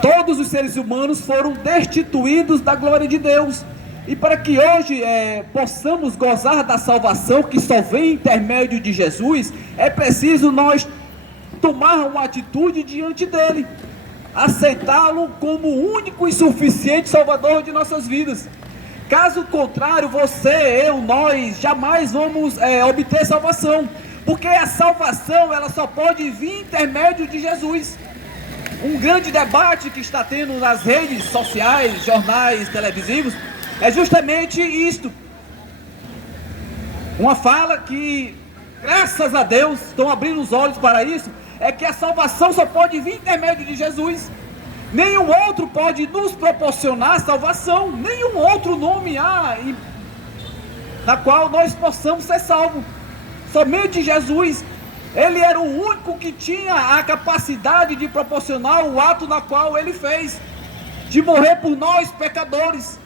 Todos os seres humanos foram destituídos da glória de Deus. E para que hoje possamos gozar da salvação que só vem em intermédio de Jesus, é preciso nós tomar uma atitude diante dele, aceitá-lo como o único e suficiente Salvador de nossas vidas. Caso contrário, você, eu, nós jamais vamos obter salvação, porque a salvação ela só pode vir em intermédio de Jesus. Um grande debate que está tendo nas redes sociais, jornais, televisivos, é justamente isto. Uma fala que, graças a Deus, estão abrindo os olhos para isso, é que a salvação só pode vir em intermédio de Jesus. Nenhum outro pode nos proporcionar salvação, nenhum outro nome há na qual nós possamos ser salvos. Somente Jesus. Ele era o único que tinha a capacidade de proporcionar o ato na qual ele fez, de morrer por nós pecadores.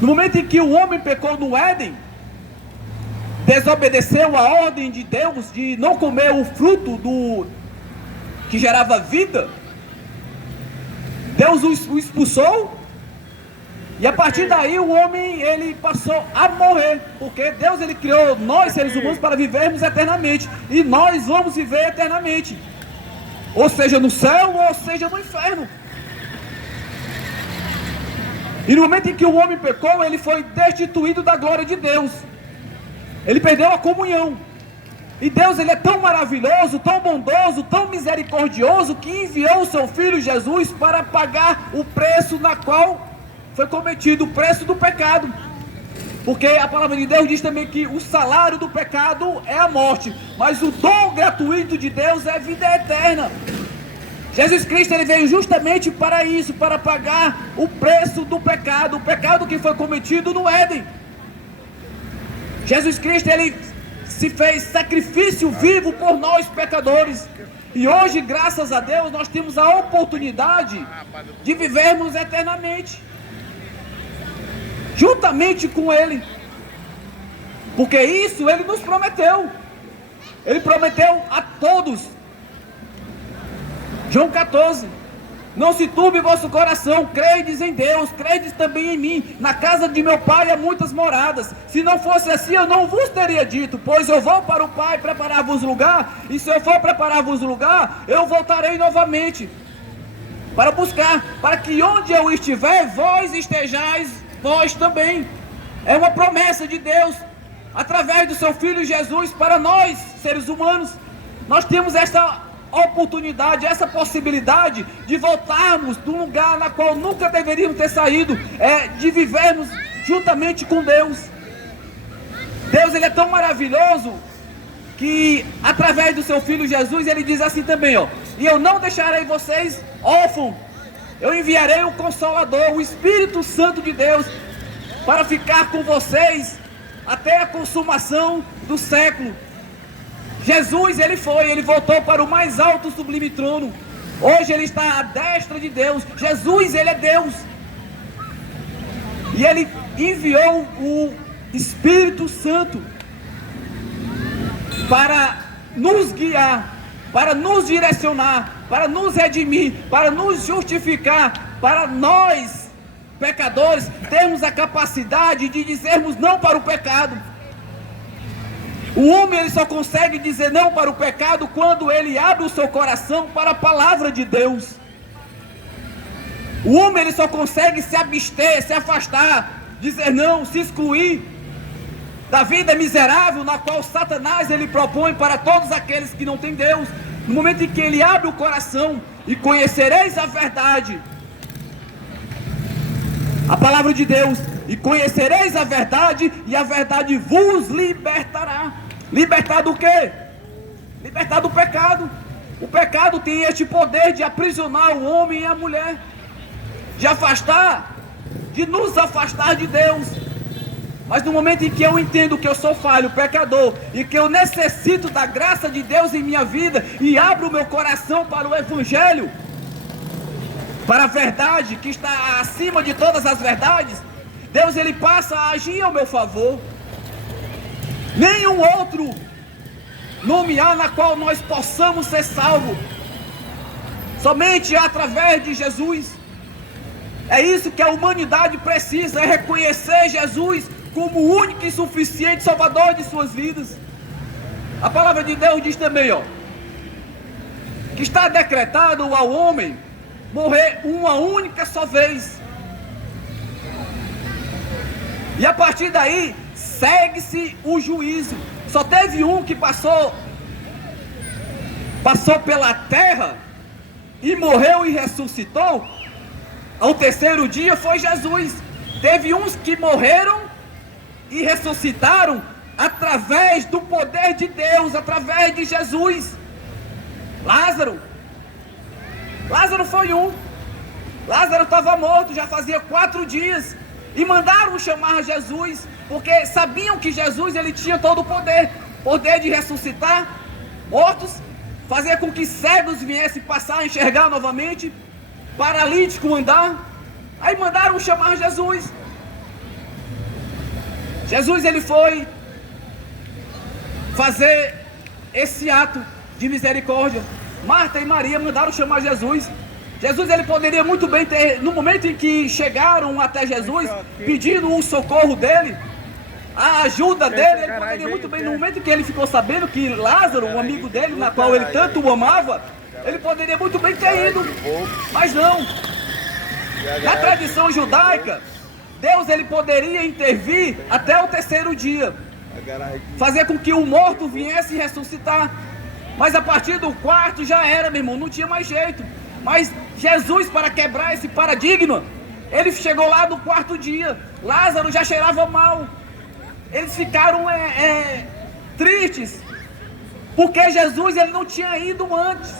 No momento em que o homem pecou no Éden, desobedeceu a ordem de Deus de não comer o fruto que gerava vida, Deus o expulsou, e a partir daí o homem ele passou a morrer, porque Deus ele criou nós seres humanos para vivermos eternamente, e nós vamos viver eternamente, ou seja no céu, ou seja no inferno. E no momento em que o homem pecou, ele foi destituído da glória de Deus. Ele perdeu a comunhão. E Deus ele é tão maravilhoso, tão bondoso, tão misericordioso, que enviou o seu Filho Jesus para pagar o preço na qual foi cometido, o preço do pecado. Porque a palavra de Deus diz também que o salário do pecado é a morte, mas o dom gratuito de Deus é a vida eterna. Jesus Cristo ele veio justamente para isso, para pagar o preço do pecado, o pecado que foi cometido no Éden. Jesus Cristo ele se fez sacrifício vivo por nós pecadores, e hoje, graças a Deus, nós temos a oportunidade de vivermos eternamente juntamente com ele, porque isso ele nos prometeu. Ele prometeu a todos. João 14: não se turbe vosso coração, credes em Deus, credes também em mim. Na casa de meu pai há muitas moradas. Se não fosse assim, eu não vos teria dito, pois eu vou para o Pai preparar-vos lugar, e se eu for preparar-vos lugar, eu voltarei novamente para buscar, para que onde eu estiver, vós estejais vós também. É uma promessa de Deus, através do seu Filho Jesus, para nós, seres humanos. Nós temos essa oportunidade, essa possibilidade de voltarmos de um lugar na qual nunca deveríamos ter saído, de vivermos juntamente com Deus. Deus ele é tão maravilhoso que através do seu Filho Jesus ele diz assim também, e eu não deixarei vocês órfãos, eu enviarei o Consolador, o Espírito Santo de Deus, para ficar com vocês até a consumação do século. Jesus ele voltou para o mais alto sublime trono. Hoje ele está à destra de Deus. Jesus ele é Deus, e ele enviou o Espírito Santo para nos guiar, para nos direcionar, para nos redimir, para nos justificar, para nós pecadores termos a capacidade de dizermos não para o pecado. O homem ele só consegue dizer não para o pecado quando ele abre o seu coração para a palavra de Deus. O homem ele só consegue se abster, se afastar, dizer não, se excluir da vida miserável na qual Satanás ele propõe para todos aqueles que não têm Deus. No momento em que ele abre o coração, e conhecereis a verdade, a palavra de Deus, e conhecereis a verdade, e a verdade vos libertará. Libertar do quê? Libertar do pecado. O pecado tem este poder de aprisionar o homem e a mulher, de nos afastar de Deus. Mas no momento em que eu entendo que eu sou falho, pecador, e que eu necessito da graça de Deus em minha vida, e abro o meu coração para o Evangelho, para a verdade que está acima de todas as verdades, Deus ele passa a agir ao meu favor. Nenhum outro nome há na qual nós possamos ser salvos, somente através de Jesus. É isso que a humanidade precisa, é reconhecer Jesus como o único e suficiente Salvador de suas vidas. A palavra de Deus diz também, que está decretado ao homem morrer uma única só vez. E a partir daí, segue-se o juízo. Só teve um que passou pela terra e morreu e ressuscitou. Ao terceiro dia foi Jesus. Teve uns que morreram e ressuscitaram através do poder de Deus, através de Jesus. Lázaro foi um. Lázaro estava morto, já fazia 4 dias. E mandaram chamar Jesus, porque sabiam que Jesus ele tinha todo o poder de ressuscitar mortos, fazer com que cegos viessem passar a enxergar novamente, paralítico andar. Aí mandaram chamar Jesus. Jesus ele foi fazer esse ato de misericórdia. Marta e Maria mandaram chamar Jesus. Jesus ele poderia muito bem ter, no momento em que chegaram até Jesus, pedindo o socorro dele, a ajuda dele, ele poderia muito bem, no momento em que ele ficou sabendo que Lázaro, um amigo dele, na qual ele tanto o amava, ele poderia muito bem ter ido, mas não. Na tradição judaica, Deus ele poderia intervir até o terceiro dia, fazer com que o morto viesse ressuscitar, mas a partir do quarto já era, meu irmão, não tinha mais jeito. Mas Jesus, para quebrar esse paradigma, ele chegou lá no 4º dia. Lázaro já cheirava mal. Eles ficaram tristes, porque Jesus ele não tinha ido antes.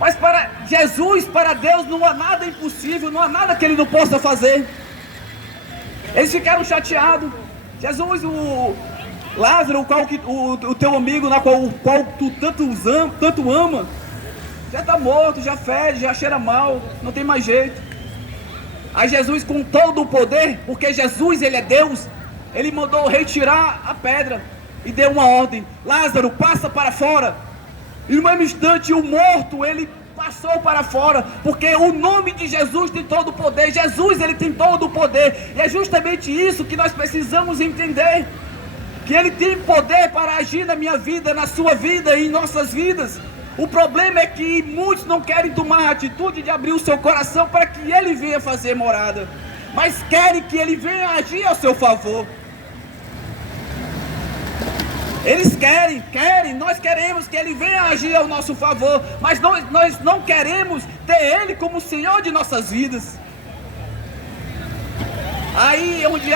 Mas para Jesus, para Deus, não há nada impossível, não há nada que ele não possa fazer. Eles ficaram chateados. Jesus, Lázaro, o teu amigo, na qual tu tanto ama, já está morto, já fede, já cheira mal, não tem mais jeito. Aí Jesus, com todo o poder, porque Jesus ele é Deus, ele mandou retirar a pedra e deu uma ordem: Lázaro, passa para fora. E no mesmo instante o morto ele passou para fora, porque o nome de Jesus tem todo o poder. Jesus ele tem todo o poder, e é justamente isso que nós precisamos entender, que ele tem poder para agir na minha vida, na sua vida e em nossas vidas. O problema é que muitos não querem tomar a atitude de abrir o seu coração para que ele venha fazer morada, mas querem que ele venha agir ao seu favor. Eles querem, nós queremos que ele venha agir ao nosso favor, mas nós não queremos ter ele como Senhor de nossas vidas. Aí onde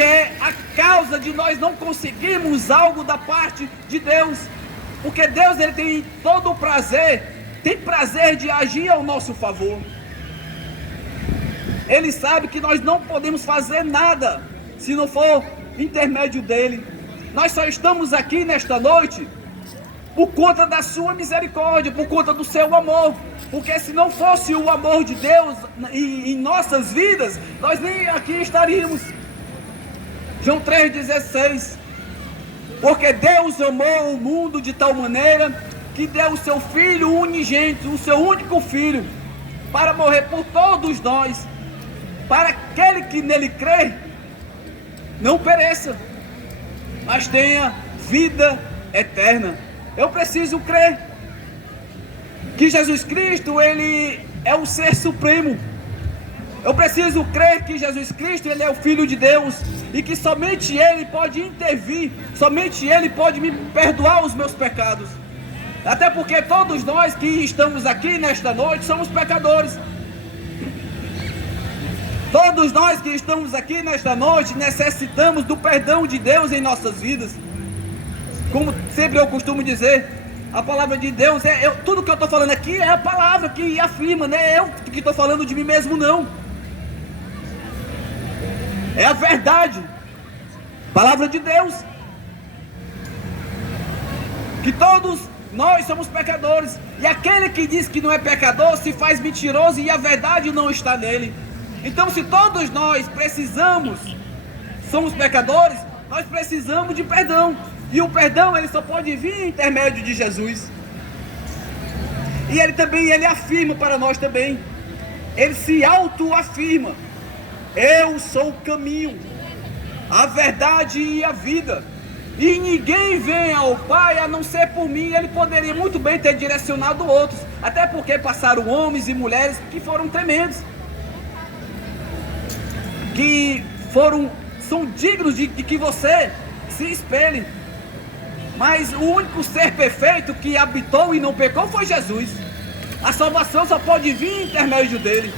é a causa de nós não conseguirmos algo da parte de Deus, porque Deus ele tem todo o prazer, tem prazer de agir ao nosso favor. Ele sabe que nós não podemos fazer nada se não for intermédio dele. Nós só estamos aqui nesta noite por conta da sua misericórdia, por conta do seu amor, porque se não fosse o amor de Deus em nossas vidas, nós nem aqui estaríamos. João 3,16, porque Deus amou o mundo de tal maneira que deu o seu Filho unigênito, o seu único Filho, para morrer por todos nós, para aquele que nele crê não pereça, mas tenha vida eterna. Eu preciso crer que Jesus Cristo ele é o ser supremo. Eu preciso crer que Jesus Cristo ele é o Filho de Deus, e que somente ele pode intervir, somente ele pode me perdoar os meus pecados. Até porque todos nós que estamos aqui nesta noite somos pecadores. Todos nós que estamos aqui nesta noite necessitamos do perdão de Deus em nossas vidas. Como sempre eu costumo dizer, a palavra de Deus tudo que eu estou falando aqui é a palavra que afirma, não é eu que estou falando de mim mesmo, não. É a verdade, palavra de Deus, que todos nós somos pecadores, e aquele que diz que não é pecador se faz mentiroso e a verdade não está nele. Então, se todos nós somos pecadores, nós precisamos de perdão, e o perdão ele só pode vir em intermédio de Jesus. E ele afirma para nós também. Ele se autoafirma: eu sou o caminho, a verdade e a vida, e ninguém vem ao Pai a não ser por mim. Ele poderia muito bem ter direcionado outros, até porque passaram homens e mulheres que foram tremendos, que são dignos de que você se espelhe. Mas o único ser perfeito que habitou e não pecou foi Jesus. A salvação só pode vir em intermédio dele.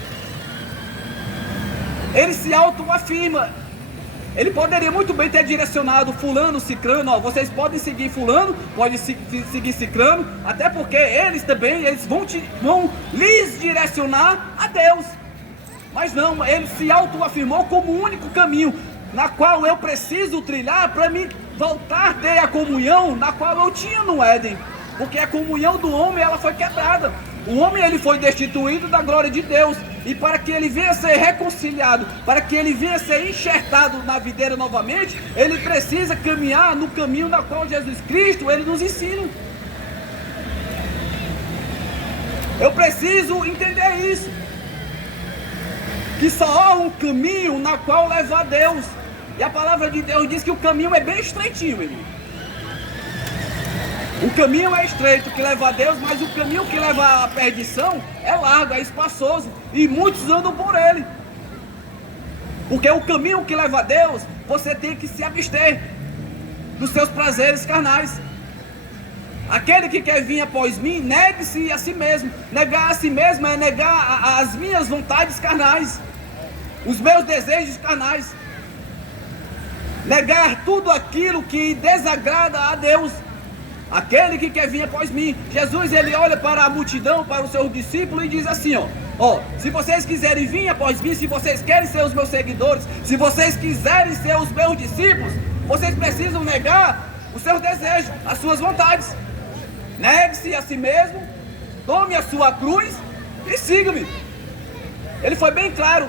Ele se autoafirma. Ele poderia muito bem ter direcionado fulano, cicrano: ó, vocês podem seguir fulano, podem seguir cicrano, até porque eles vão lhes direcionar a Deus. Mas não, ele se autoafirmou como o único caminho na qual eu preciso trilhar para me voltar a ter a comunhão na qual eu tinha no Éden. Porque a comunhão do homem, ela foi quebrada. O homem, ele foi destituído da glória de Deus, e para que ele venha a ser reconciliado, para que ele venha a ser enxertado na videira novamente, ele precisa caminhar no caminho na qual Jesus Cristo, ele nos ensina. Eu preciso entender isso, que só há um caminho na qual leva a Deus, e a palavra de Deus diz que o caminho é bem estreitinho, irmão. O caminho é estreito que leva a Deus, mas o caminho que leva à perdição é largo, é espaçoso, e muitos andam por ele. Porque o caminho que leva a Deus, você tem que se abster dos seus prazeres carnais. Aquele que quer vir após mim, negue-se a si mesmo. Negar a si mesmo é negar as minhas vontades carnais, os meus desejos carnais. Negar tudo aquilo que desagrada a Deus. Aquele que quer vir após mim. Jesus, ele olha para a multidão, para os seus discípulos, e diz assim: ó, se vocês quiserem vir após mim, se vocês querem ser os meus seguidores, se vocês quiserem ser os meus discípulos, vocês precisam negar os seus desejos, as suas vontades. Negue-se a si mesmo, tome a sua cruz e siga-me. Ele foi bem claro.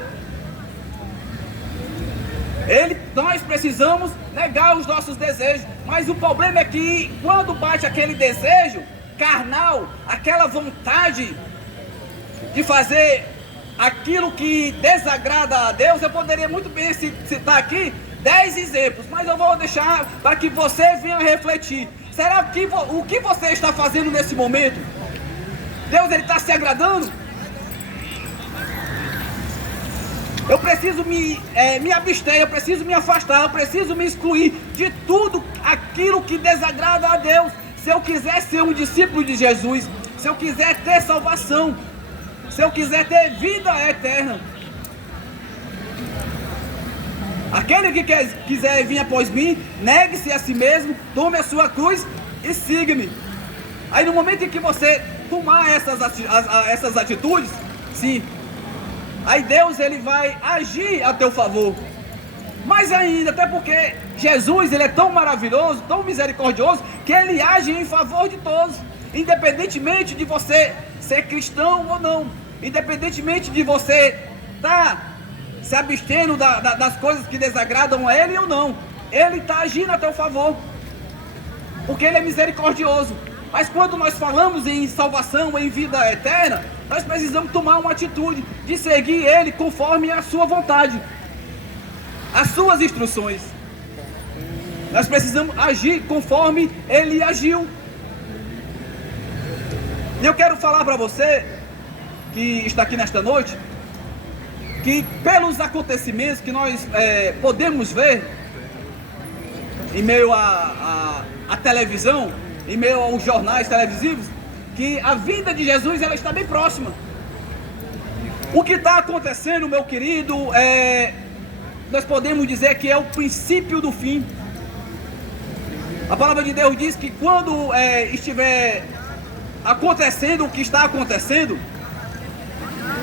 Nós precisamos negar os nossos desejos, mas o problema é que quando bate aquele desejo carnal, aquela vontade de fazer aquilo que desagrada a Deus, eu poderia muito bem citar aqui 10 exemplos, mas eu vou deixar para que você venha refletir. Será que o que você está fazendo nesse momento, Deus, ele está se agradando? Eu preciso me abster, eu preciso me afastar, eu preciso me excluir de tudo aquilo que desagrada a Deus. Se eu quiser ser um discípulo de Jesus, se eu quiser ter salvação, se eu quiser ter vida eterna. Aquele que quiser vir após mim, negue-se a si mesmo, tome a sua cruz e siga-me. Aí no momento em que você tomar essas atitudes, sim, aí Deus, ele vai agir a teu favor. Mais ainda, até porque Jesus, ele é tão maravilhoso, tão misericordioso, que ele age em favor de todos, independentemente de você ser cristão ou não, independentemente de você estar se abstendo das coisas que desagradam a ele ou não, ele está agindo a teu favor, porque ele é misericordioso. Mas quando nós falamos em salvação, em vida eterna, nós precisamos tomar uma atitude de seguir ele conforme a sua vontade, as suas instruções. Nós precisamos agir conforme ele agiu. E eu quero falar para você que está aqui nesta noite, que pelos acontecimentos que nós podemos ver em meio à televisão, em meio aos jornais televisivos, que a vinda de Jesus, ela está bem próxima. O que está acontecendo, meu querido, nós podemos dizer que é o princípio do fim. A palavra de Deus diz que quando estiver acontecendo o que está acontecendo,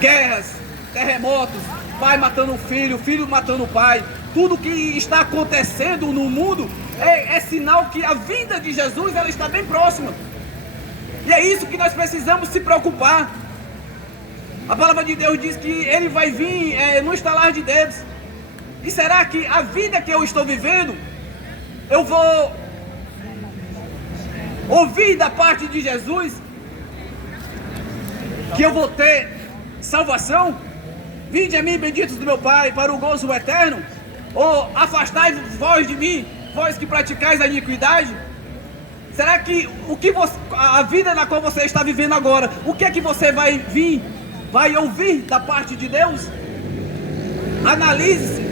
guerras, terremotos, pai matando o filho, filho matando o pai, tudo que está acontecendo no mundo é sinal que a vinda de Jesus, ela está bem próxima. E é isso que nós precisamos se preocupar. A palavra de Deus diz que ele vai vir no estalar de dedos. E será que a vida que eu estou vivendo, eu vou ouvir da parte de Jesus? que eu vou ter salvação? Vinde a mim, benditos do meu Pai, para o gozo eterno? Ou afastai-vos vós de mim, vós que praticais a iniquidade? Será que a vida na qual você está vivendo agora, o que é que você vai ouvir da parte de Deus? Analise-se.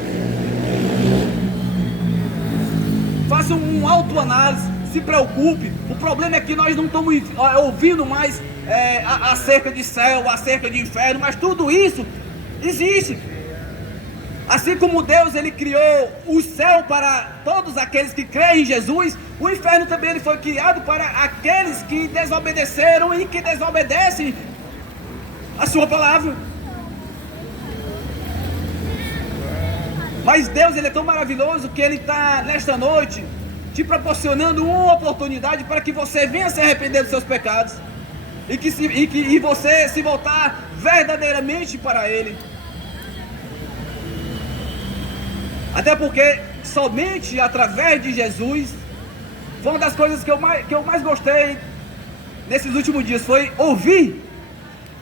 Faça um autoanálise, se preocupe. O problema é que nós não estamos ouvindo mais acerca de céu, acerca de inferno, mas tudo isso existe. Assim como Deus ele criou o céu para todos aqueles que creem em Jesus, o inferno também ele foi criado para aqueles que desobedeceram e que desobedecem a sua palavra. Mas Deus ele é tão maravilhoso que ele está nesta noite te proporcionando uma oportunidade para que você venha se arrepender dos seus pecados e você se voltar verdadeiramente para Ele. Até porque somente através de Jesus, foi uma das coisas que eu mais gostei nesses últimos dias, foi ouvir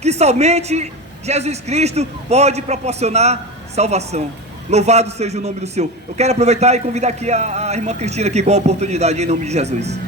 que somente Jesus Cristo pode proporcionar salvação. Louvado seja o nome do Senhor. Eu quero aproveitar e convidar aqui a irmã Cristina aqui com a oportunidade em nome de Jesus.